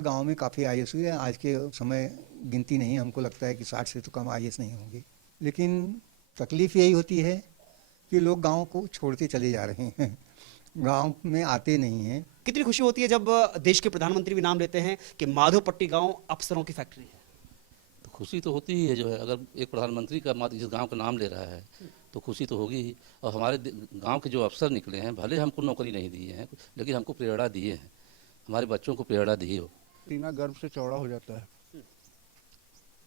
गांव में काफ़ी आईएएस हुए हैं। आज के समय गिनती नहीं, हमको लगता है कि 60 से तो कम आईएएस नहीं होंगे। लेकिन तकलीफ यही होती है कि लोग गांव को छोड़ते चले जा रहे हैं, गांव में आते नहीं हैं। कितनी खुशी होती है जब देश के प्रधानमंत्री भी नाम लेते हैं कि माधोपट्टी गांव अफसरों की फैक्ट्री है। तो खुशी तो होती ही है। जो है, अगर एक प्रधानमंत्री का जिस गांव का नाम ले रहा है तो खुशी तो होगी ही। और हमारे गांव के जो अफसर निकले हैं, भले हमको नौकरी नहीं दी है, लेकिन हमको प्रेरणा दिए हैं, हमारे बच्चों को प्रेरणा दी हो। सीना गर्व से चौड़ा हो जाता है।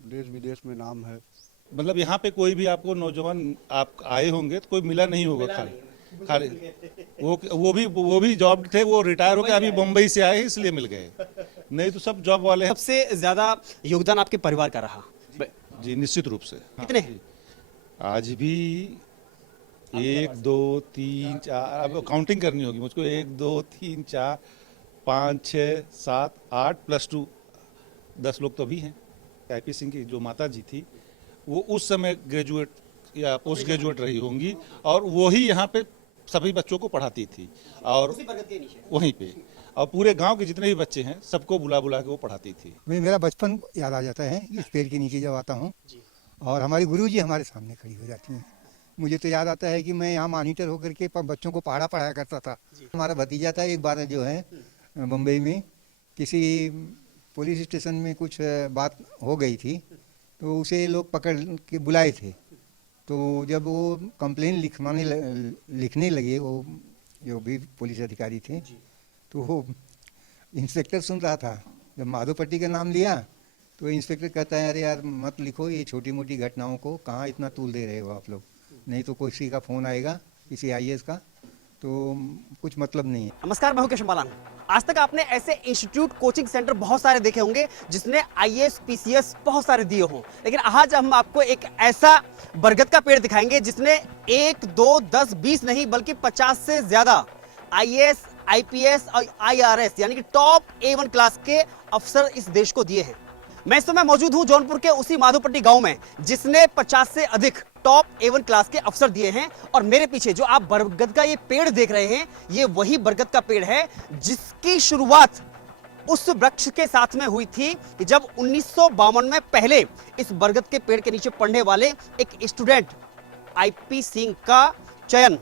देश विदेश में नाम है। मतलब यहाँ पे कोई भी आपको नौजवान आप आए होंगे तो कोई मिला नहीं होगा खाली खाली वो भी जॉब थे, वो रिटायर होकर अभी मुंबई से आए इसलिए मिल गए, नहीं तो सब जॉब वाले हैं। सबसे ज्यादा योगदान आपके परिवार का रहा। जी निश्चित रूप से। कितने हैं? आज भी 1 2 3 4, अब काउंटिंग करनी होगी मुझको। 1 2 3 4 5 6 7 8 +2 10 लोग तो अभी हैं। आईपी सिंह की जो माता जी थी वो उस समय ग्रेजुएट या पोस्ट ग्रेजुएट रही होंगी और वो ही यहाँ पे सभी बच्चों को पढ़ाती थी और वहीं पे, और पूरे गांव के जितने भी बच्चे हैं सबको बुला बुला के वो पढ़ाती थी। मेरा बचपन याद आ जाता है इस पेड़ के नीचे जब आता हूँ और हमारी गुरुजी हमारे सामने खड़ी हो जाती हैं। मुझे तो याद आता है कि मैं यहाँ मॉनिटर होकर के बच्चों को पढ़ाया करता था। हमारा भतीजा था, एक बार जो है बम्बई में किसी पुलिस स्टेशन में कुछ बात हो गई थी तो उसे लोग पकड़ के बुलाए थे। तो जब वो कंप्लेन लिखने लगे, वो जो भी पुलिस अधिकारी थे, तो वो इंस्पेक्टर सुन रहा था। जब माधोपट्टी का नाम लिया तो इंस्पेक्टर कहता है, अरे यार मत लिखो, ये छोटी मोटी घटनाओं को कहाँ इतना तूल दे रहे हो आप लोग, नहीं तो किसी का फ़ोन आएगा किसी आईएएस का तो कुछ मतलब नहीं है। नमस्कार, मैं हूं केशव बालान। आज तक आपने ऐसे इंस्टीट्यूट कोचिंग सेंटर बहुत सारे देखे होंगे जिसने आईएएस पीसीएस बहुत सारे दिए हों, लेकिन आज हम आपको एक ऐसा बरगद का पेड़ दिखाएंगे जिसने 1 2 10 20 नहीं बल्कि 50 से ज्यादा आईएएस आईपीएस और आईआरएस यानी कि टॉप A1 क्लास के अफसर इस देश को दिए हैं। मैं इस समय मौजूद हूं जौनपुर के उसी माधोपट्टी गांव में जिसने 50 से अधिक टॉप A1 क्लास के अफसर दिए हैं। और मेरे पीछे जो आप बरगद का ये पेड़ देख रहे हैं, ये वही बरगद का पेड़ है जिसकी शुरुआत उस वृक्ष के साथ में हुई थी कि जब 1952 में पहले इस बरगद के पेड़ के नीचे पढ़ने वाले एक स्टूडेंट आईपी सिंह का चयन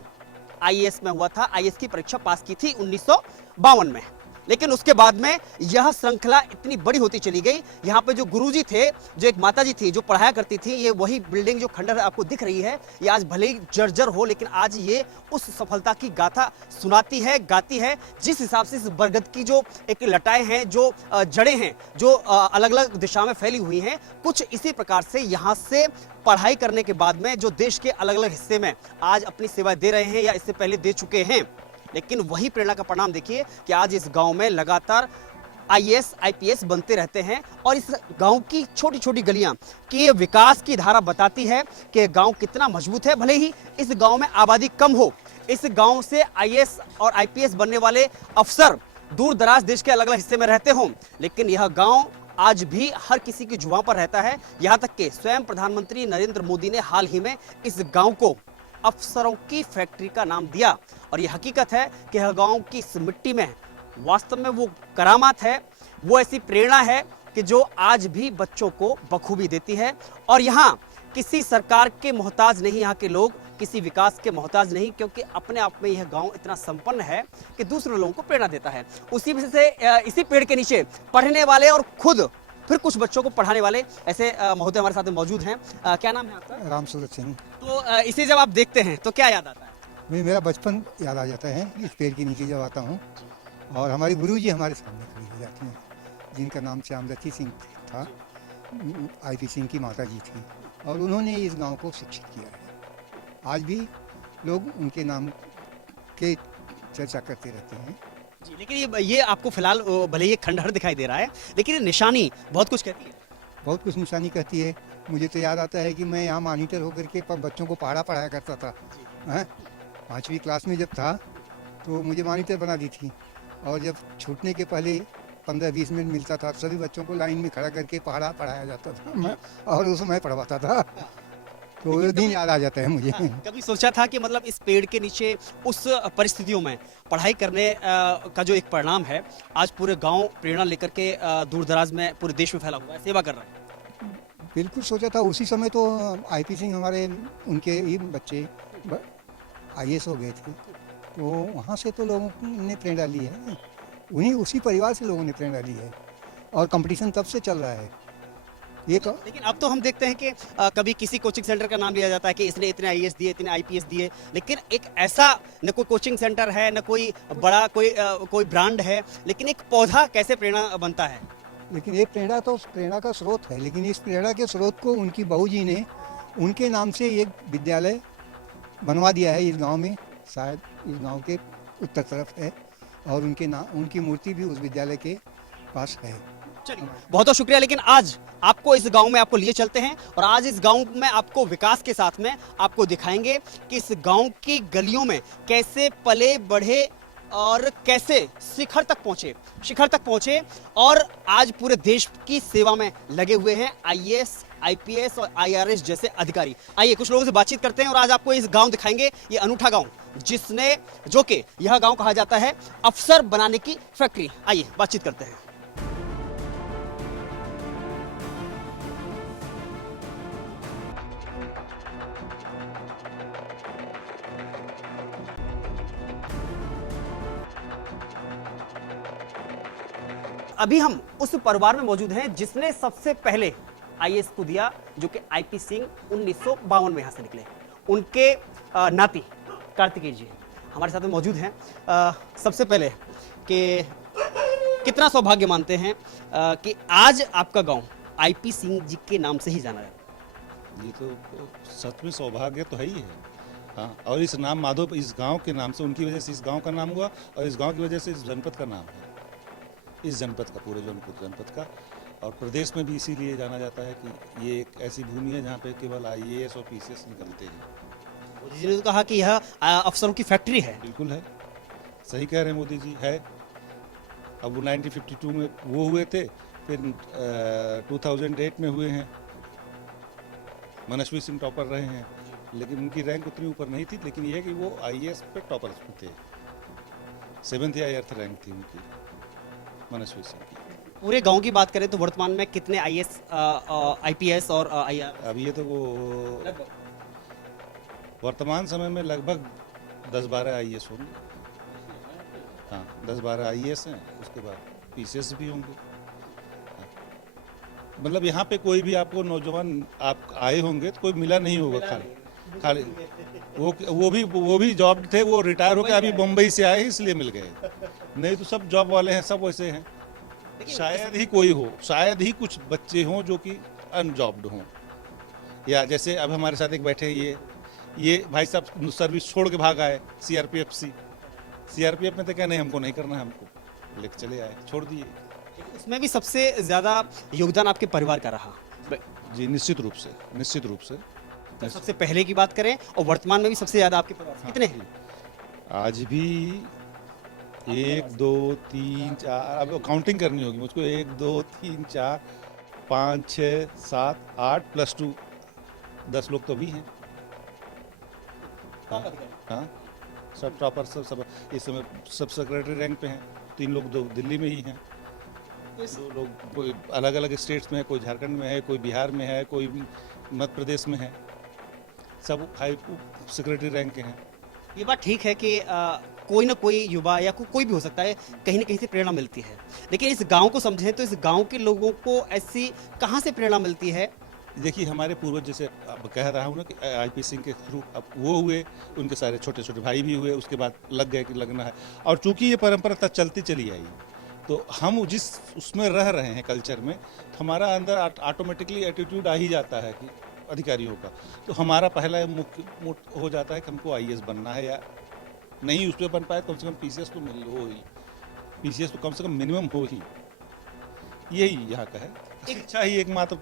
आईएएस में हुआ था। आईएएस की परीक्षा पास की थी 1952 में। लेकिन उसके बाद में यह श्रृंखला इतनी बड़ी होती चली गई। यहाँ पे जो गुरुजी थे, जो एक माताजी थी जो पढ़ाया करती थी, ये वही बिल्डिंग जो खंडर आपको दिख रही है, ये आज भले ही जर्जर हो लेकिन आज ये उस सफलता की गाथा सुनाती है, गाती है। जिस हिसाब से इस बरगद की जो एक लटाएं हैं, जो जड़ें हैं, जो अलग अलग दिशा में फैली हुई हैं, कुछ इसी प्रकार से यहाँ से पढ़ाई करने के बाद में जो देश के अलग अलग हिस्से में आज अपनी सेवाएं दे रहे हैं या इससे पहले दे चुके हैं। लेकिन वही प्रेरणा का परिणाम देखिए कि आज इस गांव में लगातार आईएएस आईपीएस बनते रहते हैं। और इस गांव की छोटी छोटी गलियां की ये विकास की धारा बताती है कि गांव कितना मजबूत है। भले ही इस गांव में आबादी कम हो, इस गांव से आईएएस और आईपीएस बनने वाले अफसर दूर दराज देश के अलग अलग हिस्से में रहते हों, लेकिन यह गाँव आज भी हर किसी की जुबान पर रहता है। यहाँ तक कि स्वयं प्रधानमंत्री नरेंद्र मोदी ने हाल ही में इस गाँव को अफसरों की फैक्ट्री का नाम दिया। और यह हकीकत है कि यह गांव की इस मिट्टी में वास्तव में वो करामात है, वो ऐसी प्रेरणा है कि जो आज भी बच्चों को बखूबी देती है। और यहाँ किसी सरकार के मोहताज नहीं, यहाँ के लोग किसी विकास के मोहताज नहीं, क्योंकि अपने आप में यह गांव इतना संपन्न है कि दूसरे लोगों को प्रेरणा देता है। उसी वजह से इसी पेड़ के नीचे पढ़ने वाले और खुद फिर कुछ बच्चों को पढ़ाने वाले ऐसे महोदय हमारे साथ में मौजूद हैं। क्या नाम है आपका? रामसूरत सिंह। तो इसे जब आप देखते हैं तो क्या याद आता है? मेरा बचपन याद आ जाता है इस पेड़ के नीचे जब आता हूँ और हमारी गुरुजी हमारे सामने खड़ी हो जाती हैं, जिनका नाम श्यामदत्ती सिंह था, आईपी सिंह की माता जी थी, और उन्होंने इस गांव को शिक्षित किया है। आज भी लोग उनके नाम के चर्चा करते रहते हैं। जी, लेकिन ये आपको फिलहाल भले ये खंडहर दिखाई दे रहा है, लेकिन ये निशानी बहुत कुछ कहती है। बहुत कुछ निशानी कहती है। मुझे तो याद आता है कि मैं यहाँ मॉनिटर होकर के बच्चों को पढ़ाया करता था। 5वीं क्लास में जब था तो मुझे मॉनिटर बना दी थी, और जब छूटने के पहले 15-20 मिनट मिलता था सभी बच्चों को लाइन में खड़ा करके पढ़ाया जाता था मैं, और उसमें पढ़वाता था। तो वो दिन याद आ जाता है मुझे। कभी सोचा था कि मतलब इस पेड़ के नीचे उस परिस्थितियों में पढ़ाई करने का जो एक परिणाम है, आज पूरे गांव प्रेरणा लेकर के दूर दराज में पूरे देश में फैला हुआ है, सेवा कर रहा है। बिल्कुल सोचा था। उसी समय तो आईपी सिंह हमारे उनके ही बच्चे आईएएस हो गए थे, तो वहाँ से तो लोगों ने प्रेरणा ली है, उसी परिवार से लोगों ने प्रेरणा ली है, और कंपटीशन तब से चल रहा है। ये तो लेकिन अब तो हम देखते हैं कि कभी किसी कोचिंग सेंटर का नाम लिया जाता है कि इसने इतने आईएएस दिए, इतने आईपीएस दिए, लेकिन एक ऐसा न कोई कोचिंग सेंटर है, न कोई बड़ा कोई ब्रांड है, लेकिन एक पौधा कैसे प्रेरणा बनता है? लेकिन ये प्रेरणा तो प्रेरणा का स्रोत है, लेकिन इस प्रेरणा के स्रोत को उनकी बहू जी ने उनके नाम से एक विद्यालय बनवा दिया है इस गांव में, शायद इस गांव के उत्तर तरफ है, और उनकी मूर्ति भी उस विद्यालय के पास है। चलिए, बहुत बहुत शुक्रिया। लेकिन आज आपको इस गांव में आपको लिए चलते हैं, और आज इस गांव में आपको विकास के साथ में आपको दिखाएंगे कि इस गांव की गलियों में कैसे पले बढ़े और कैसे शिखर तक पहुंचे, और आज पूरे देश की सेवा में लगे हुए हैं आईएएस, आईपीएस और आईआरएस जैसे अधिकारी। आइए कुछ लोगों से बातचीत करते हैं और आज आपको इस गांव दिखाएंगे, ये अनूठा गांव जो कि यह गांव कहा जाता है अफसर बनाने की फैक्ट्री। आइए बातचीत करते हैं। अभी हम उस परिवार में मौजूद हैं जिसने सबसे पहले आईएएस को दिया, जो कि आईपी सिंह 1952 में यहाँ से निकले। उनके नाती कार्तिकेय जी हमारे साथ में मौजूद हैं। सबसे पहले कि कितना सौभाग्य मानते हैं कि आज आपका गांव आईपी सिंह जी के नाम से ही जाना जाता है? ये तो सच में सौभाग्य तो है ही है। हाँ, और इस नाम माधव इस गांव के नाम से, उनकी वजह से इस गांव का नाम हुआ, और इस गांव की वजह से इस जनपद का नाम है, इस जनपद का, पूरे जनपद का। और प्रदेश में भी इसीलिए जाना जाता है कि ये एक ऐसी भूमि है जहाँ पे केवल आईएएस और पीसीएस निकलते हैं। मोदी जी ने तो कहा कि यह अफसरों की फैक्ट्री है। बिल्कुल है, सही कह रहे हैं मोदी जी, है। अब वो 1952 में वो हुए थे, फिर 2008 में हुए हैं। मनस्वी सिंह टॉपर रहे हैं, लेकिन उनकी रैंक उतनी ऊपर नहीं थी, लेकिन ये है कि वो आईएएस पे टॉपर थे, 7th या 8th रैंक थी उनकी, मनस्वी सिंह की। पूरे गांव की बात करें तो वर्तमान में कितने आईएएस, आईपीएस और आईआर? अब ये तो वो वर्तमान समय में लगभग 10-12 आईएएस होंगे। हाँ, 10-12 आईएएस हैं, उसके बाद पीसीएस भी होंगे। हाँ। मतलब यहाँ पे कोई भी आपको नौजवान आप आए होंगे तो कोई मिला नहीं होगा खाली वो भी जॉब थे, वो रिटायर होकर अभी मुंबई से आए इसलिए मिल गए, नहीं तो सब जॉब वाले हैं, सब वैसे हैं। शायद ही कोई हो, शायद ही कुछ बच्चे हों जो कि अनजॉब्ड हों, या जैसे अब हमारे साथ एक बैठे ये भाई साहब सर्विस छोड़ के भाग आए, सीआरपीएफ में तो क्या नहीं, हमको नहीं करना है, हमको लेके चले आए, छोड़ दिए। उसमें भी सबसे ज्यादा योगदान आपके परिवार का रहा? जी निश्चित रूप से। तो सबसे पहले की बात करें और वर्तमान में भी सबसे ज्यादा आपके परिवार कितने हैं? आज भी 1 2 3 4, अब काउंटिंग करनी होगी मुझको, 1 2 3 4 5 6 7 8 प्लस 2 10 लोग तो भी हैं। हाँ, सब टॉपर सब इस समय सब सेक्रेटरी रैंक पे हैं। 3 लोग दो दिल्ली में ही हैं, 2 लोग कोई अलग अलग स्टेट्स में है, कोई झारखंड में है, कोई बिहार में है, कोई मध्य प्रदेश में है, सब हाई सेक्रेटरी रैंक के हैं। ये बात ठीक है कि कोई ना कोई युवा या कोई भी हो सकता है, कहीं ना कहीं से प्रेरणा मिलती है, लेकिन इस गांव को समझें तो इस गांव के लोगों को ऐसी कहां से प्रेरणा मिलती है? देखिए, हमारे पूर्वज, जैसे अब कह रहा हूँ ना कि आईपी सिंह के थ्रू अब वो हुए, उनके सारे छोटे छोटे भाई भी हुए, उसके बाद लग गए कि लगना है, और चूंकि ये परंपरा तक चलती चली आई, तो हम जिस उसमें रह रहे हैं कल्चर में, तो हमारा अंदर ऑटोमेटिकली एटीट्यूड आ ही जाता है कि अधिकारियों का, तो हमारा पहला मुख्य हो जाता है कि हमको आईएएस बनना है, या नहीं उस पर बन पाए कम से कम पीसीएस तो मिल हो ही, पीसीएस तो कम से कम मिनिमम हो ही, यही यहाँ का है। शिक्षा ही एकमात्र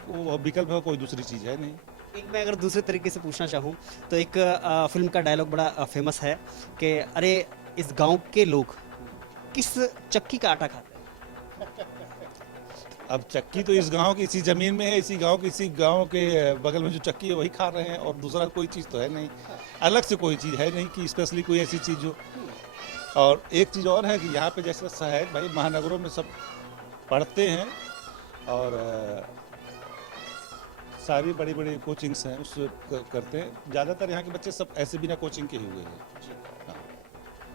विकल्प है, कोई दूसरी चीज़ है नहीं। एक मैं अगर दूसरे तरीके से पूछना चाहूँ तो एक फिल्म का डायलॉग बड़ा फेमस है कि अरे इस गांव के लोग किस चक्की का आटा खाते हैं? अब चक्की तो इस गांव की इसी ज़मीन में है, इसी गांव के बगल में जो चक्की है वही खा रहे हैं, और दूसरा कोई चीज़ तो है नहीं, अलग से कोई चीज़ है नहीं कि स्पेशली कोई ऐसी चीज़ हो। और एक चीज़ और है कि यहाँ पे जैसे शहर भाई महानगरों में सब पढ़ते हैं, और सारी बड़ी बड़ी कोचिंग्स हैं उससे करते हैं। ज़्यादातर यहाँ के बच्चे सब ऐसे बिना कोचिंग के ही हुए हैं।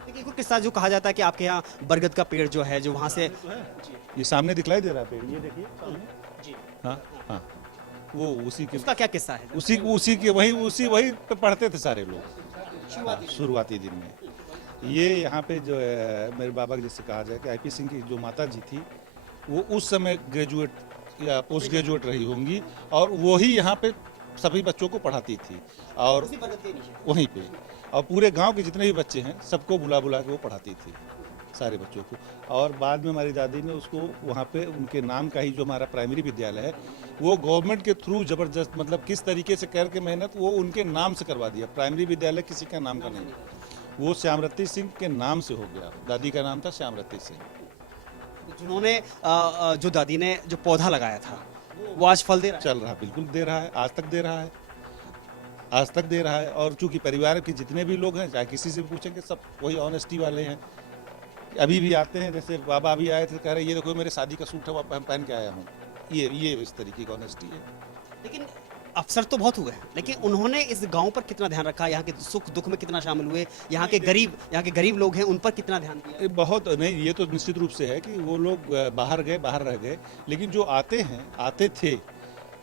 देखिए एक और किस्सा जो कहा जाता है कि आपके यहाँ बरगद का पेड़ जो है जो वहाँ से ये सामने दिखलाई दे रहा है पेड़, ये देखिए सामने। जी हाँ हाँ, वो उसी के उसका क्या किस्सा है? उसी के वही पे पढ़ते थे सारे लोग। हाँ, शुरुआती दिन में ये यहाँ पे जो है मेरे बाबा के जैसे कहा जाए कि आईपी सिंह की जो माता जी थी वो उस समय ग्रेजुएट या पोस्ट ग्रेजुएट रही होंगी, और वही यहाँ पे सभी बच्चों को पढ़ाती थी, और वहीं पे और पूरे गांव के जितने भी बच्चे हैं सबको बुला बुला के वो पढ़ाती थी सारे बच्चों को। और बाद में हमारी दादी ने उसको वहाँ पे उनके नाम का ही जो हमारा प्राइमरी विद्यालय है वो गवर्नमेंट के थ्रू ज़बरदस्त मतलब किस तरीके से करके मेहनत वो उनके नाम से करवा दिया। प्राइमरी विद्यालय किसी का नाम का नहीं, वो श्यामरती सिंह के नाम से हो गया। दादी का नाम था श्यामरती सिंह। जिन्होंने जो दादी ने जो पौधा लगाया था वो आज फल दे रहा है। चल रहा, बिल्कुल दे रहा है, आज तक दे रहा है, आज तक दे रहा है। और चूंकि परिवार के जितने भी लोग हैं चाहे किसी से पूछेंगे सब वही ऑनेस्टी वाले हैं। अभी भी आते हैं, जैसे बाबा अभी आए थे कह रहे ये देखो मेरे शादी का सूट है वो पहन के आया हूँ, ये इस तरीके की ऑनेस्टी है। लेकिन अफसर तो बहुत हुए हैं, लेकिन उन्होंने इस गांव पर कितना ध्यान रखा, यहाँ के सुख दुख में कितना शामिल हुए, यहाँ के गरीब लोग हैं उन पर कितना ध्यान दिया? ये बहुत नहीं, ये तो निश्चित रूप से है कि वो लोग बाहर रह गए, लेकिन जो आते थे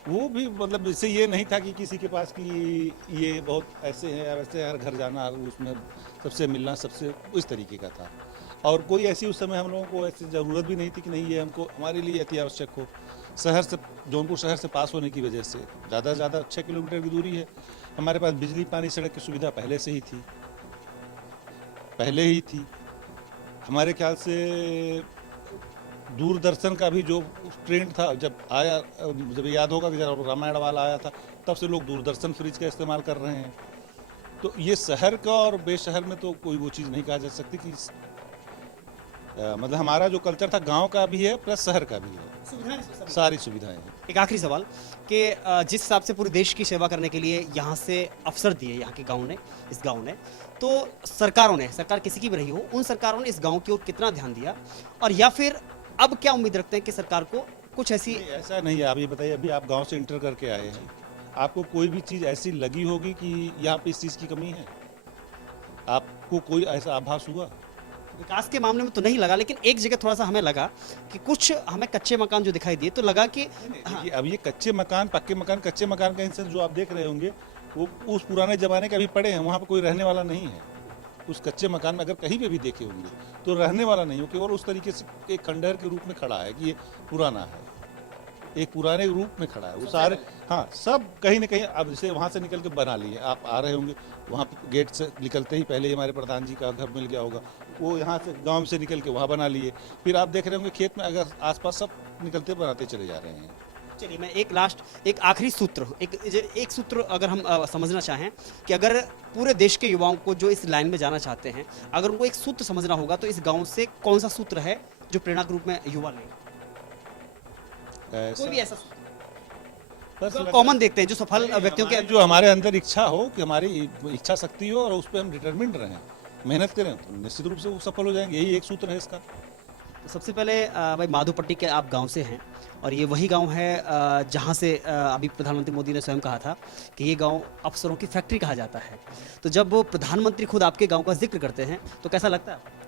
वो भी मतलब इससे ये नहीं था कि किसी के पास कि ये बहुत ऐसे हैं या वैसे, हर घर जाना उसमें सबसे मिलना सबसे इस तरीके का था। और कोई ऐसी उस समय हम लोगों को ऐसी ज़रूरत भी नहीं थी कि नहीं ये हमको हमारे लिए अति आवश्यक हो। शहर से जौनपुर शहर से पास होने की वजह से ज़्यादा से ज़्यादा 6 किलोमीटर की दूरी है। हमारे पास बिजली पानी सड़क की सुविधा पहले ही थी। हमारे ख्याल से दूरदर्शन का भी जो ट्रेंड था जब याद होगा कि जब रामायण वाला आया था तब से लोग दूरदर्शन फ्रिज का इस्तेमाल कर रहे हैं। तो ये शहर का और बेशहर में तो कोई वो चीज़ नहीं कहा जा सकती कि मतलब हमारा जो कल्चर था गांव का भी है प्लस शहर का भी है, सारी सुविधाएं हैं। एक आखिरी सवाल कि जिस हिसाब से पूरे देश की सेवा करने के लिए यहाँ से अवसर दिए यहाँ के इस गांव ने, तो सरकार किसी की भी रही हो, उन सरकारों ने इस गांव की ओर कितना ध्यान दिया, और या फिर अब क्या उम्मीद रखते हैं कि सरकार को कुछ ऐसा नहीं है। आप ये बताइए, अभी आप गांव से इंटर करके आए हैं, आपको कोई भी चीज़ ऐसी लगी होगी कि यहाँ पे इस चीज़ की कमी है? आपको कोई ऐसा आभास हुआ? विकास के मामले में तो नहीं लगा, लेकिन एक जगह थोड़ा सा हमें लगा कि कुछ हमें कच्चे मकान जो दिखाई दिए तो लगा कि अब ये कच्चे मकान पक्के मकान, कच्चे मकान का इंसेंस जो आप देख रहे होंगे वो उस पुराने ज़माने के अभी पड़े हैं, वहाँ पर कोई रहने वाला नहीं है। उस कच्चे मकान में अगर कहीं पे भी देखे होंगे तो रहने वाला नहीं हो, केवल उस तरीके से एक खंडहर के रूप में खड़ा है कि ये पुराना है, एक पुराने रूप में खड़ा है वो सारे। हाँ, सब कहीं ना कहीं अब जैसे वहाँ से निकल के बना लिए। आप आ रहे होंगे वहाँ गेट से निकलते ही पहले हमारे प्रधान जी का घर मिल गया होगा, वो यहाँ से गांव से निकल के वहाँ बना लिए। फिर आप देख रहे होंगे खेत में अगर आसपास सब निकलते बनाते चले जा रहे हैं। चलिए मैं एक आखिरी सूत्र एक सूत्र अगर हम समझना चाहें कि अगर पूरे देश के युवाओं को जो इस लाइन में जाना चाहते हैं, अगर उनको एक सूत्र समझना होगा तो इस गांव से कौन सा सूत्र है जो प्रेरणा के रूप में युवा लें? कोई भी ऐसा बस कॉमन देखते हैं जो सफल व्यक्तियों के जो हमारे अंदर इच्छा हो, कि हमारी इच्छा शक्ति हो और उस पर हम डिटरमिन्ड रहें, मेहनत करें, तो निश्चित रूप से वो सफल हो जाएंगे। यही एक सूत्र है इसका। तो सबसे पहले भाई माधोपट्टी के आप गांव से हैं, और ये वही गांव है जहां से अभी प्रधानमंत्री मोदी ने स्वयं कहा था कि ये गांव अफसरों की फैक्ट्री कहा जाता है। तो जब वो प्रधानमंत्री खुद आपके गांव का जिक्र करते हैं तो कैसा लगता है?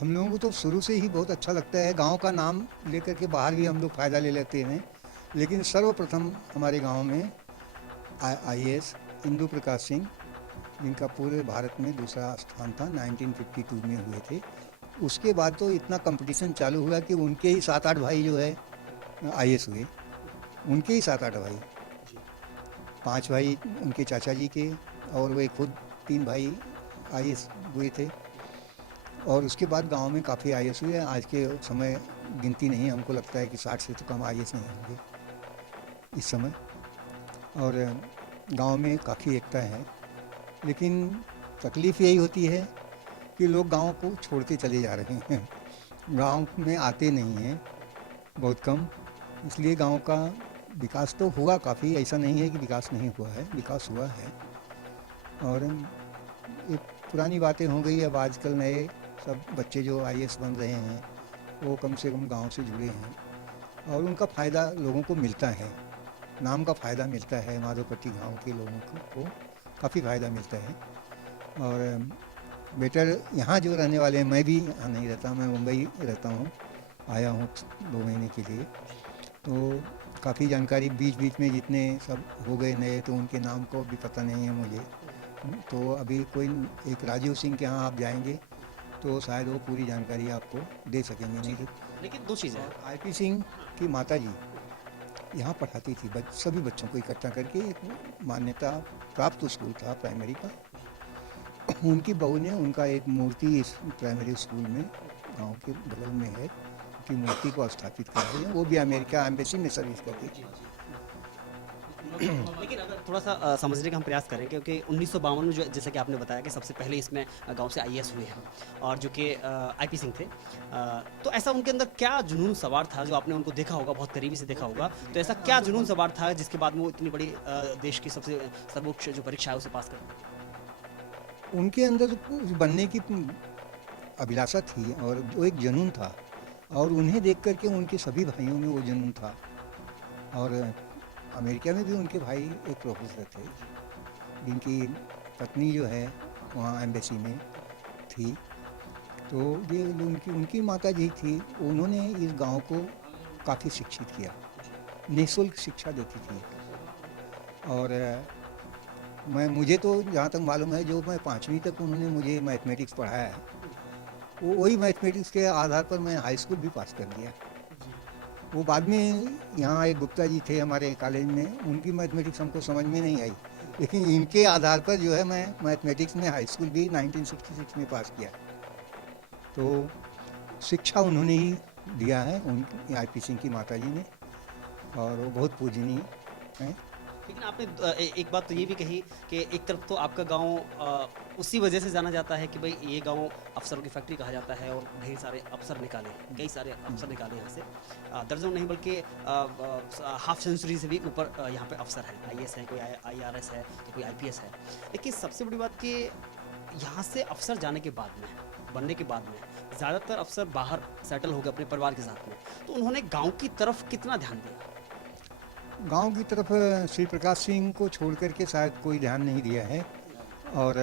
हम लोगों को तो शुरू से ही बहुत अच्छा लगता है। गांव का नाम लेकर के बाहर भी हम लोग फ़ायदा ले लेते हैं, लेकिन सर्वप्रथम हमारे गांव में IAS इंदु प्रकाश सिंह, जिनका पूरे भारत में दूसरा स्थान था, 1952 में हुए थे। उसके बाद तो इतना कंपटीशन चालू हुआ कि उनके ही 7-8 भाई जो है IAS हुए, उनके ही 7-8 भाई, 5 भाई उनके चाचा जी के, और वे खुद 3 भाई IAS हुए थे। और उसके बाद गांव में काफ़ी IAS हुए। आज के समय गिनती नहीं, हमको लगता है कि 60 से तो कम IAS नहीं होंगे इस समय। और गांव में काफ़ी एकता है, लेकिन तकलीफ़ यही होती है कि लोग गांव को छोड़ते चले जा रहे हैं, गांव में आते नहीं हैं, बहुत कम। इसलिए गांव का विकास तो हुआ काफ़ी, ऐसा नहीं है कि विकास नहीं हुआ है, विकास हुआ है। और एक पुरानी बातें हो गई, अब आजकल नए सब बच्चे जो आईएएस बन रहे हैं वो कम से कम गांव से जुड़े हैं और उनका फ़ायदा लोगों को मिलता है, नाम का फ़ायदा मिलता है। माधोपट्टी गांव के लोगों को काफ़ी फ़ायदा मिलता है। और बेटर यहाँ जो रहने वाले हैं, मैं भी यहाँ नहीं रहता, मैं मुंबई रहता हूँ, आया हूँ 2 महीने के लिए, तो काफ़ी जानकारी बीच बीच में जितने सब हो गए नए, तो उनके नाम को भी पता नहीं है मुझे। तो अभी कोई एक राजीव सिंह के यहाँ आप जाएंगे तो शायद वो पूरी जानकारी आपको दे सकेंगे। नहीं तो लेकिन 2 चीज़ें हैं। आईपी सिंह की माता जी यहाँ पढ़ाती थी, सभी बच्चों को इकट्ठा करके, एक मान्यता प्राप्त स्कूल था प्राइमरी का। उनकी बहू ने उनका एक मूर्ति इस प्राइमरी स्कूल में गांव के बगल में है, उनकी मूर्ति को स्थापित कर रही है। वो भी अमेरिका एम्बेसी में सर्विस करती थी। लेकिन अगर थोड़ा सा समझने का हम प्रयास करें, क्योंकि 1952 में जो जैसा कि आपने बताया कि सबसे पहले इसमें गांव से आईएएस हुए हैं और जो कि आईपी सिंह थे, तो ऐसा उनके अंदर क्या जुनून सवार था, जो आपने उनको देखा होगा, बहुत करीबी से देखा होगा, तो ऐसा क्या जुनून सवार था जिसके बाद में वो इतनी बड़ी देश की सबसे सर्वोच्च जो परीक्षा है उसे पास कर? उनके अंदर बनने की अभिलाषा थी और जो एक जुनून था, और उन्हें देख करके उनके सभी भाइयों में वो जुनून था। और अमेरिका में भी उनके भाई एक प्रोफेसर थे जिनकी पत्नी जो है वहाँ एम्बेसी में थी, तो ये उनकी माता जी थी, उन्होंने इस गांव को काफ़ी शिक्षित किया, निःशुल्क शिक्षा देती थी। और मुझे तो जहाँ तक मालूम है, जो मैं 5वीं तक उन्होंने मुझे मैथमेटिक्स पढ़ाया है, वही मैथमेटिक्स के आधार पर मैं हाई स्कूल भी पास कर दिया। वो बाद में यहाँ एक गुप्ता जी थे हमारे कॉलेज में, उनकी मैथमेटिक्स हमको समझ में नहीं आई, लेकिन इनके आधार पर जो है मैं मैथमेटिक्स में हाई स्कूल भी 1966 में पास किया। तो शिक्षा उन्होंने ही दिया है, उन आईपी सिंह की माता जी ने, और वो बहुत पूजनीय हैं। लेकिन आपने एक बात तो ये भी कही कि एक तरफ तो आपका गांव उसी वजह से जाना जाता है कि भाई ये गांव अफसरों की फैक्ट्री कहा जाता है और ढेर सारे अफसर निकाले, कई सारे अफसर निकाले यहाँ से, दर्जनों नहीं बल्कि हाफ सेंचुरी से भी ऊपर यहाँ पे अफसर हैं, आईएएस है, कोई आईआरएस है, तो कोई आईपीएस है। लेकिन सबसे बड़ी बात कि यहाँ से अफसर जाने के बाद में, बनने के बाद में ज़्यादातर अफसर बाहर सेटल हो गए अपने परिवार के साथ में, तो उन्होंने गाँव की तरफ कितना ध्यान दिया? गांव की तरफ श्री प्रकाश सिंह को छोड़ करके शायद कोई ध्यान नहीं दिया है। और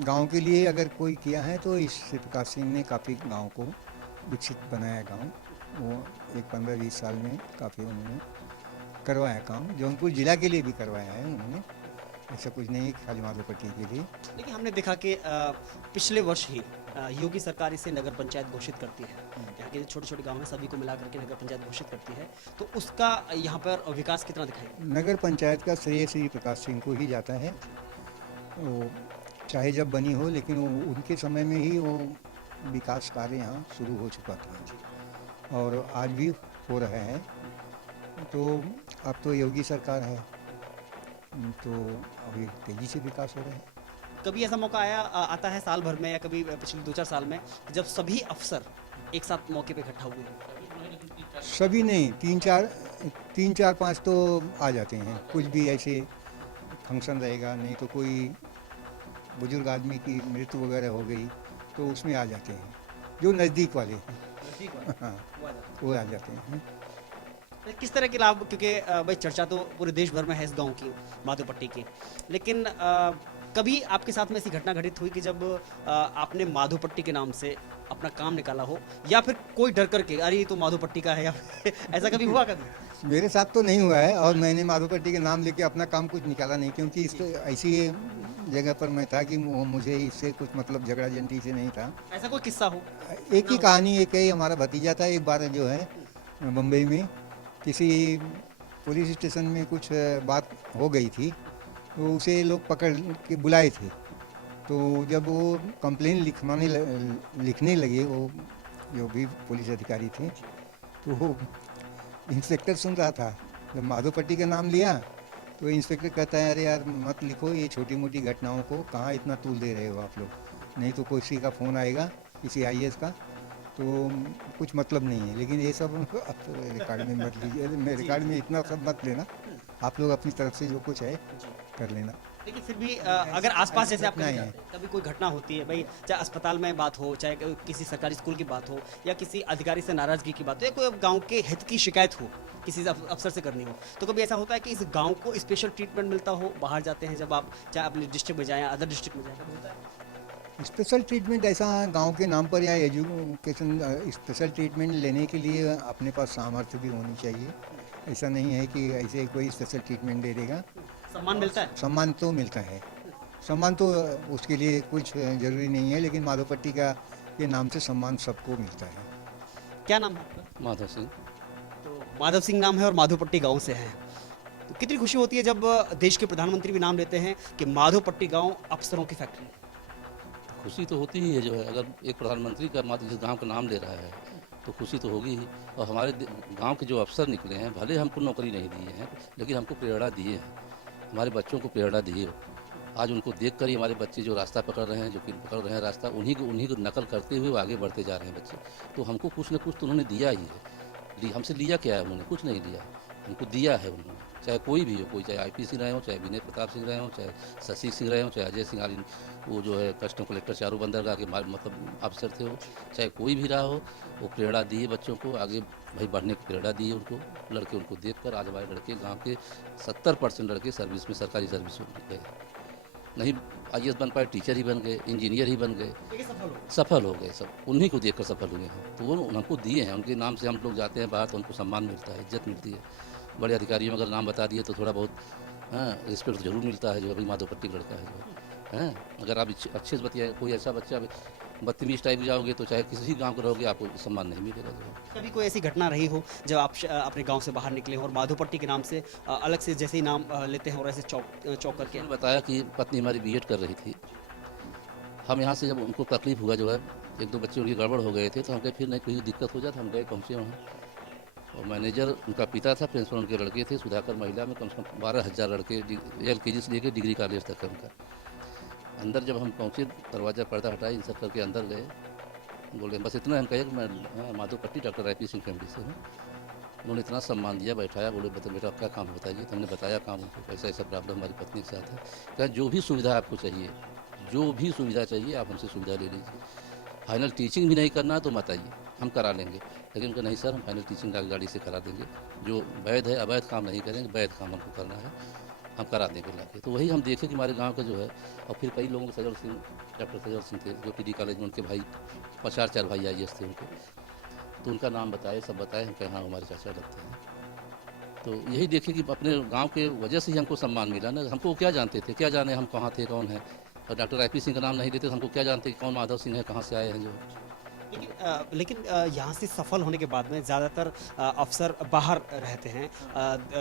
गांव के लिए अगर कोई किया है तो इस श्री प्रकाश सिंह ने काफ़ी गांव को विकसित बनाया। गांव वो एक 15-20 साल में काफ़ी उन्होंने करवाया काम, जौनपुर जिला के लिए भी करवाया है उन्होंने, ऐसा कुछ नहीं है खाली माधोपट्टी के लिए। लेकिन हमने देखा कि पिछले वर्ष ही योगी सरकार इसे नगर पंचायत घोषित करती है, यहाँ के छोटे छोटे गांव में सभी को मिला करके नगर पंचायत घोषित करती है, तो उसका यहाँ पर विकास कितना दिखाई? नगर पंचायत का श्रेय श्री प्रकाश सिंह को ही जाता है। वो चाहे जब बनी हो, लेकिन वो उनके समय में ही वो विकास कार्य यहाँ शुरू हो चुका था और आज भी हो रहा है। तो अब तो योगी सरकार है, तो अभी तेज़ी से विकास हो रहा है। कभी ऐसा मौका आता है साल भर में या कभी पिछले 2-4 साल में जब सभी अफसर एक साथ मौके पे इकट्ठा हुए? सभी नहीं, 3-4-5 तो आ जाते हैं। कुछ भी ऐसे फंक्शन रहेगा, नहीं तो कोई बुजुर्ग आदमी की मृत्यु वगैरह हो गई तो उसमें आ जाते हैं, जो नज़दीक वाले हैं। हाँ, वो आ जाते हैं। किस तरह के लाभ, क्योंकि भाई चर्चा तो पूरे देश भर में है इस गांव की, माधोपट्टी की, लेकिन कभी आपके साथ में ऐसी घटना घटित हुई कि जब आपने माधोपट्टी के नाम से अपना काम निकाला हो, या फिर कोई डर करके अरे ये तो माधोपट्टी का है, या ऐसा कभी हुआ? कभी मेरे साथ तो नहीं हुआ है, और मैंने माधोपट्टी के नाम लेके अपना काम कुछ निकाला नहीं, क्योंकि इस ऐसी जगह पर मैं था कि मुझे इससे कुछ मतलब झगड़ा झंटी से नहीं था। ऐसा कोई किस्सा हो? एक ही कहानी, एक ही हमारा भतीजा था, एक बार जो है बम्बई में किसी पुलिस स्टेशन में कुछ बात हो गई थी, तो उसे लोग पकड़ के बुलाए थे। तो जब वो कंप्लेन लिखने लगे, वो जो भी पुलिस अधिकारी थे, तो वो इंस्पेक्टर सुन रहा था। जब माधोपट्टी का नाम लिया तो इंस्पेक्टर कहता है, अरे यार मत लिखो, ये छोटी मोटी घटनाओं को कहाँ इतना तूल दे रहे हो आप लोग, नहीं तो किसी का फ़ोन आएगा, किसी आईएएस का, तो कुछ मतलब नहीं है। लेकिन ये सब आप रिकॉर्ड में मत लीजिए, मेरे रिकॉर्ड में इतना सब मत लेना। आप लोग अपनी तरफ से जो कुछ है कर लेना। लेकिन फिर भी अगर आसपास जैसे आप नहीं कहीं है। जाते हैं, कभी कोई घटना होती है भाई, चाहे अस्पताल में बात हो, चाहे किसी सरकारी स्कूल की बात हो, या किसी अधिकारी से नाराजगी की बात हो, या कोई गांव के हित की शिकायत हो, किसी अफसर से करनी हो, तो कभी ऐसा होता है कि इस गांव को स्पेशल ट्रीटमेंट मिलता हो बाहर जाते हैं जब आप, चाहे अपने डिस्ट्रिक्ट में जाएं या अदर डिस्ट्रिक्ट में जाएं, कभी होता है? स्पेशल ट्रीटमेंट ऐसा गांव के नाम पर या एजुकेशन स्पेशल ट्रीटमेंट लेने के लिए अपने पास सामर्थ्य भी होनी चाहिए। ऐसा नहीं है कि ऐसे कोई स्पेशल ट्रीटमेंट दे देगा। सम्मान मिलता है? सम्मान तो मिलता है। सम्मान तो उसके लिए कुछ ज़रूरी नहीं है, लेकिन माधोपट्टी का के नाम से सम्मान सबको मिलता है। क्या नाम है आपका? माधव सिंह। तो माधव सिंह नाम है और माधोपट्टी गांव से हैं। तो कितनी खुशी होती है जब देश के प्रधानमंत्री भी नाम लेते हैं कि माधोपट्टी गांव अफसरों की फैक्ट्री है। खुशी तो होती ही है जो है, अगर एक प्रधानमंत्री का मात्र जिस गांव का नाम ले रहा है तो खुशी तो होगी ही। और हमारे गांव के जो अफसर निकले हैं, भले हमको नौकरी नहीं दिए हैं लेकिन हमको प्रेरणा दिए हैं, हमारे बच्चों को प्रेरणा दिए। आज उनको देख कर ही हमारे बच्चे जो रास्ता पकड़ रहे हैं, जो कि पकड़ रहे हैं रास्ता, उन्हीं को नकल करते हुए आगे बढ़ते जा रहे हैं बच्चे। तो हमको कुछ न कुछ तो उन्होंने दिया ही है। हमसे लिया क्या है उन्होंने? कुछ नहीं लिया, हमको दिया है उन्होंने। चाहे कोई भी हो, कोई चाहे आईपीसी रहे हो, चाहे विनय प्रताप सिंह रहे हो, चाहे शशि सिंह रहे हो, चाहे अजय सिंह आलिन वो जो है कस्टम कलेक्टर चारू बंदरगाह के मतलब अफसर थे, वो चाहे कोई भी रहा हो, वो प्रेरणा दिए बच्चों को आगे भाई बढ़ने की प्रेरणा दी उनको। लड़के उनको देखकर आज हमारे लड़के गांव के 70% लड़के सर्विस में, सरकारी सर्विस में गए। नहीं आईएएस बन पाए, टीचर ही बन गए, इंजीनियर ही बन गए, सफल हो गए सब, उन्हीं को देखकर सफल हुए हैं। तो वो हमको दिए हैं, उनके नाम से हम लोग जाते हैं बाहर तो उनको सम्मान मिलता है, इज्जत मिलती है। बड़े अधिकारियों में अगर नाम बता दिए तो थोड़ा बहुत रिस्पेक्ट जरूर मिलता है। जो अभी माधोपट्टी का लड़का है जो है, अगर आप अच्छे से बतिया, कोई ऐसा बच्चा बदतमीज टाइप जाओगे तो चाहे किसी गांव का रहोगे आपको सम्मान नहीं मिलेगा। जो है कभी कोई ऐसी घटना रही हो जब आप अपने गांव से बाहर निकले हो और माधोपट्टी के नाम से अलग से जैसे ही नाम लेते हैं और ऐसे चौक करके? मैंने बताया कि पत्नी हमारी बीएड कर रही थी। हम यहाँ से जब उनको तकलीफ हुआ जो है, एक दो बच्चे उनकी गड़बड़ हो गए थे, तो हम कहे फिर नहीं कोई दिक्कत हो जाए। हम गए, पहुँचे वहाँ, और मैनेजर उनका पिता था, प्रिंसिपल उनके लड़के थे। सुधाकर महिला में कम से कम 12,000 लड़के LKG से लेकर डिग्री कॉलेज तक है उनका। अंदर जब हम पहुँचे, दरवाज़ा पर्दा हटाए, इन सब करके अंदर गए। बोले बस इतना हम कहे कि मैं Madhopatti doctor IP Singh family से हूँ। उन्होंने इतना सम्मान दिया, बैठाया, बोले बेटा क्या काम बताइए। तो हमने बताया काम उनको, ऐसा ऐसा प्रॉब्लम हमारी पत्नी के साथ है। कहा जो भी सुविधा आपको चाहिए, जो भी सुविधा चाहिए आप हमसे सुविधा ले लीजिए। फाइनल टीचिंग भी नहीं करना है तो मत आइए, हम करा लेंगे। लेकिन उनका नहीं सर, हम फाइनल टीचिंग गाड़ी से करा देंगे, जो वैध है, अवैध काम नहीं करेंगे, वैध काम हमको करना है, हम करा देंगे लाके। तो वही हम देखे कि हमारे गांव का जो है, और फिर कई लोगों के, सजल सिंह, डॉक्टर सजल सिंह थे जो PD कॉलेज में, उनके भाई 4 भाई IAS थे उनके, तो उनका नाम बताए, सब बताए। हम कहे हाँ हमारे चाचा लगते हैं। तो यही देखे कि अपने गांव के वजह से ही हमको सम्मान मिला ना। हमको क्या जानते थे, क्या जाने हम कहाँ थे, कौन है। और डॉक्टर IP सिंह का नाम नहीं देते तो हमको क्या जानते कि कौन माधव सिंह है, कहाँ से आए हैं जो। लेकिन यहाँ से सफल होने के बाद में ज़्यादातर अफसर बाहर रहते हैं,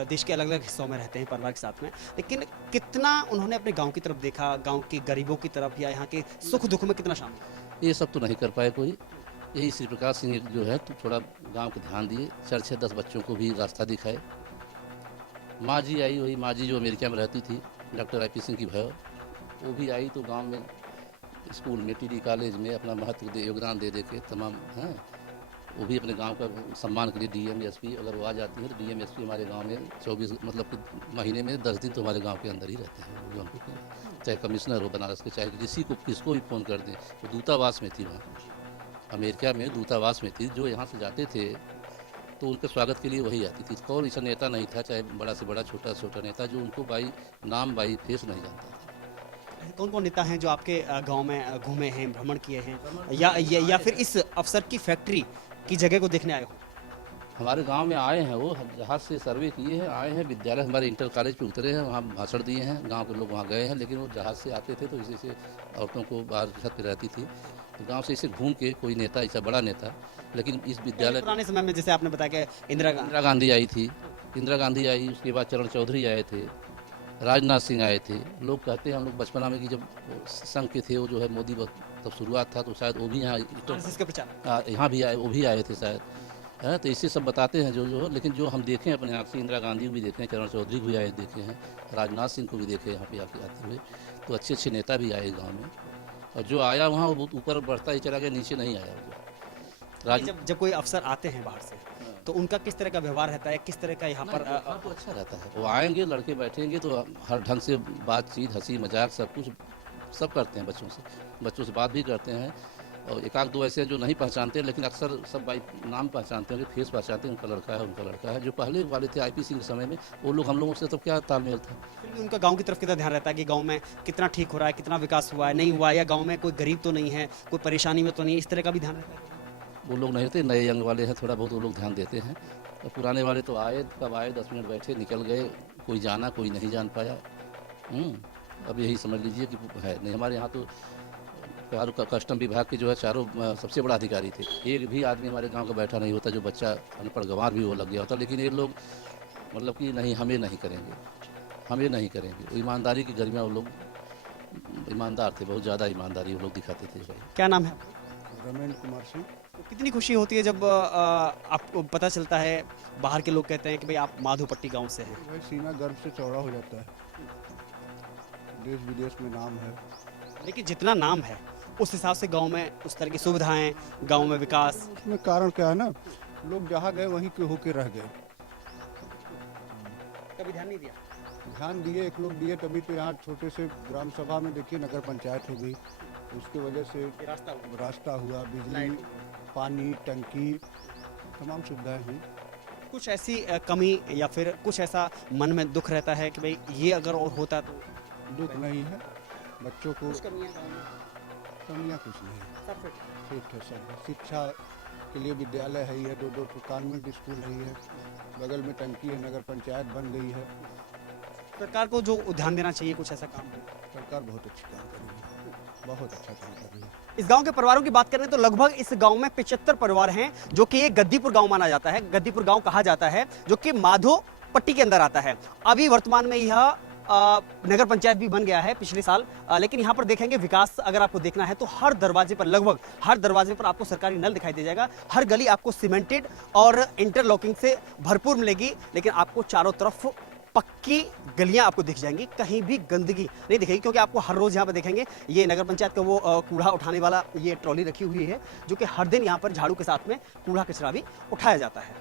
देश के अलग अलग हिस्सों में रहते हैं परिवार के साथ में। लेकिन कितना उन्होंने अपने गांव की तरफ देखा, गांव के गरीबों की तरफ, या यहाँ के सुख दुख में कितना शामिल? ये सब तो नहीं कर पाए कोई। यही श्री प्रकाश सिंह जो है तो थोड़ा गांव को ध्यान दिए, 4-10 बच्चों को भी रास्ता दिखाए। माँ जी आई, वही माँ जी जो अमेरिका में रहती थी, डॉक्टर IP सिंह की भैया, वो भी आई तो गांव में स्कूल में, TD कॉलेज में अपना महत्व योगदान दे के तमाम हैं। वो भी अपने गांव का सम्मान के लिए DM SP अगर वो आ जाती है तो DM SP हमारे गांव में 24 मतलब कि महीने में 10 दिन तो हमारे गांव के अंदर ही रहते हैं। जो हमको चाहे कमिश्नर हो बनारस के, चाहे किसको भी फ़ोन कर दें। वो दूतावास में थी, वहाँ अमेरिका में दूतावास में थी। जो यहाँ से जाते थे तो उनके स्वागत के लिए वही आती थी। कौन ऐसा नेता नहीं था, चाहे बड़ा से बड़ा, छोटा से छोटा नेता, जो उनको बाई नाम बाई फेस नहीं जानता था। कौन कौन नेता हैं जो आपके गांव में घूमे हैं, भ्रमण किए हैं, या फिर इस अफसर की फैक्ट्री की जगह को देखने आए हो? हमारे गांव में आए हैं, वो जहाज़ से सर्वे किए हैं, आए हैं, विद्यालय हमारे इंटर कॉलेज पे उतरे हैं, वहाँ भाषण दिए हैं, गांव के लोग वहाँ गए हैं। लेकिन वो जहाज़ से आते थे तो इसी से औरतों को बाहर छत पर रहती थी, तो गांव से इसे घूम के कोई नेता, ऐसा बड़ा नेता। लेकिन इस विद्यालय पुराने समय में जैसे आपने बताया कि इंदिरा गांधी आई थी, इंदिरा गांधी आई, उसके बाद चरण चौधरी आए थे, राजनाथ सिंह आए थे। लोग कहते हैं हम लोग बचपना में कि जब संघ के थे वो जो है मोदी तब शुरुआत था, तो शायद वो भी यहाँ यहाँ भी आए, वो भी आए थे शायद, है। तो इससे सब बताते हैं जो लेकिन जो हम देखें अपने आँख से, इंदिरा गांधी को भी देखे हैं, चरण चौधरी को भी आए देखे हैं, राजनाथ सिंह को भी देखे यहाँ पे आते हुए। तो अच्छे अच्छे नेता भी आए गाँव में, और जो आया वहाँ वो ऊपर बढ़ता ही चला गया, नीचे नहीं आया। जब जब कोई अफसर आते हैं बाहर से तो उनका किस तरह का व्यवहार रहता है, किस तरह का यहाँ पर व्यवहार तो अच्छा रहता है। वो आएंगे, लड़के बैठेंगे तो हर ढंग से बातचीत, हंसी मजाक सब कुछ सब करते हैं। बच्चों से बात भी करते हैं। और एक आध दो ऐसे हैं जो नहीं पहचानते, लेकिन अक्सर सब बाई नाम पहचानते हैं, फेस पहचानते हैं, उनका लड़का है। जो पहले वाले थे आईपी सिंह के समय में, वो लोग हम लोगों से तो क्या तालमेल था। फिर भी उनका गांव की तरफ कितना ध्यान रहता है कि गांव में कितना ठीक हो रहा है, कितना विकास हुआ है, नहीं हुआ है, या गांव में कोई गरीब तो नहीं है, कोई परेशानी में तो नहीं है, इस तरह का भी ध्यान रहता है। वो लोग नहीं रहते, नए यंग वाले हैं, थोड़ा बहुत वो लोग ध्यान देते हैं। और पुराने वाले तो आए, कब आए 10 मिनट बैठे निकल गए, कोई जाना कोई नहीं जान पाया। अब यही समझ लीजिए कि है नहीं। हमारे यहाँ तो कस्टम विभाग के जो है चारों सबसे बड़ा अधिकारी थे। एक भी आदमी हमारे गांव का बैठा नहीं होता जो बच्चा अनपढ़ गंवार भी वो लग गया होता। लेकिन ये लोग मतलब कि नहीं, हमें नहीं करेंगे। वो ईमानदारी की गरिमा, वो लोग ईमानदार थे, बहुत ज़्यादा ईमानदारी वो लोग दिखाते थे भाई। क्या नाम है? रमेश कुमार सिंह। तो कितनी खुशी होती है जब आपको पता चलता है, बाहर के लोग कहते हैं कि भाई आप माधोपट्टी गांव से हैं। भाई सीना गर्व से चौड़ा हो जाता है। देश विदेश में नाम है। लेकिन जितना नाम है उस हिसाब से गांव में उस तरह की सुविधाएं, गांव में विकास, उसमें कारण क्या है ना, लोग जहाँ गए वहीं के होके रह गए। कभी ध्यान नहीं दिया। ध्यान दिए, एक लोग दिए, तभी तो यहाँ छोटे से ग्राम सभा में देखिए नगर पंचायत हो गई। उसकी वजह से रास्ता हुआ, बिजली, पानी, टंकी, तमाम सुविधाएं हुई। कुछ ऐसी कमी या फिर कुछ ऐसा मन में दुख रहता है कि भाई ये अगर और होता तो? दुख नहीं है, बच्चों को कमियां कमियाँ कुछ नहीं है, ठीक है सब है। शिक्षा के लिए विद्यालय है ही है, 2 कॉन्वेंट स्कूल है ही है, बगल में टंकी है, नगर पंचायत बन गई है। सरकार को जो ध्यान देना चाहिए, कुछ ऐसा काम हो। सरकार बहुत अच्छी काम कर रही है, बहुत अच्छा काम कर रही है। इस गांव के परिवारों की बात करें तो लगभग इस गांव में 75 परिवार हैं, जो कि ये गद्दीपुर गांव माना जाता है। गद्दीपुर गांव कहा जाता है, जो कि माधोपट्टी के अंदर आता है। अभी वर्तमान में यह नगर पंचायत भी बन गया है पिछले साल। लेकिन यहाँ पर देखेंगे विकास अगर आपको देखना है तो हर दरवाजे पर, लगभग हर दरवाजे पर आपको सरकारी नल दिखाई दे जाएगा। हर गली आपको सीमेंटेड और इंटरलॉकिंग से भरपूर मिलेगी। लेकिन आपको चारों तरफ पक्की गलियां आपको दिख जाएंगी, कहीं भी गंदगी नहीं दिखेगी। क्योंकि आपको हर रोज यहाँ पर देखेंगे ये नगर पंचायत का वो कूड़ा उठाने वाला ये ट्रॉली रखी हुई है, जो कि हर दिन यहाँ पर झाड़ू के साथ में कूड़ा कचरा भी उठाया जाता है।